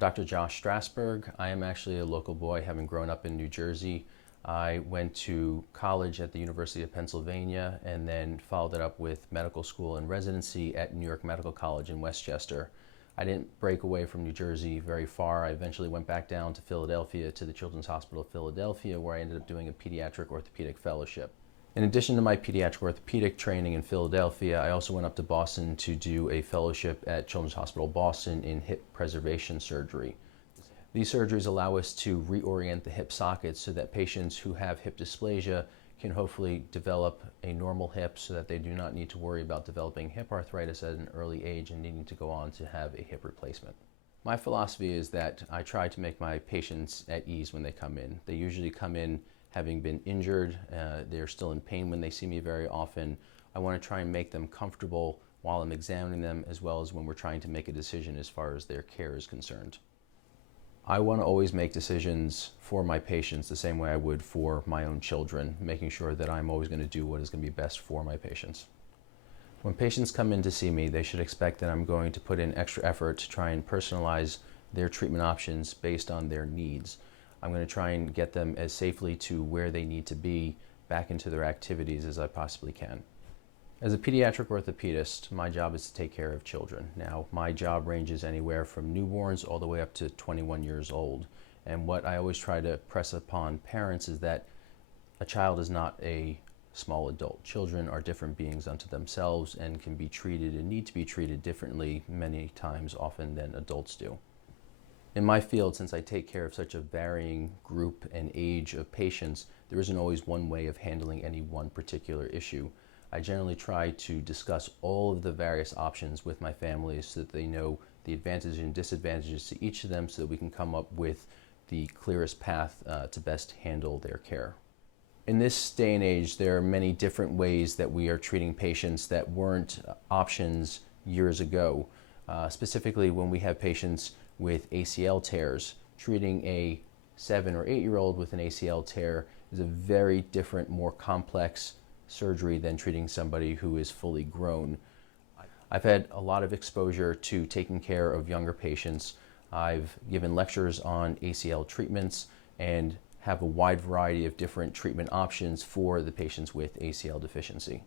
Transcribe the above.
Dr. Josh Strassberg. I am actually a local boy, having grown up in New Jersey. I went to college at the University of Pennsylvania and then followed it up with medical school and residency at New York Medical College in Westchester. I didn't break away from New Jersey very far. I eventually went back down to Philadelphia, to the Children's Hospital of Philadelphia, where I ended up doing a pediatric orthopedic fellowship. In addition to my pediatric orthopedic training in Philadelphia, I also went up to Boston to do a fellowship at Children's Hospital Boston in hip preservation surgery. These surgeries allow us to reorient the hip sockets so that patients who have hip dysplasia can hopefully develop a normal hip so that they do not need to worry about developing hip arthritis at an early age and needing to go on to have a hip replacement. My philosophy is that I try to make my patients at ease when they come in. They usually come in having been injured. They're still in pain when they see me very often. I want to try and make them comfortable while I'm examining them, as well as when we're trying to make a decision as far as their care is concerned. I want to always make decisions for my patients the same way I would for my own children, making sure that I'm always going to do what is going to be best for my patients. When patients come in to see me, they should expect that I'm going to put in extra effort to try and personalize their treatment options based on their needs. I'm going to try and get them as safely to where they need to be back into their activities as I possibly can. As a pediatric orthopedist, my job is to take care of children. Now, my job ranges anywhere from newborns all the way up to 21 years old. And what I always try to press upon parents is that a child is not a small adult. Children are different beings unto themselves and can be treated and need to be treated differently many times often than adults do. In my field, since I take care of such a varying group and age of patients, there isn't always one way of handling any one particular issue. I generally try to discuss all of the various options with my families so that they know the advantages and disadvantages to each of them so that we can come up with the clearest path to best handle their care. In this day and age, there are many different ways that we are treating patients that weren't options years ago. Specifically, when we have patients with ACL tears, treating a 7 or 8-year-old with an ACL tear is a very different, more complex surgery than treating somebody who is fully grown. I've had a lot of exposure to taking care of younger patients. I've given lectures on ACL treatments and have a wide variety of different treatment options for the patients with ACL deficiency.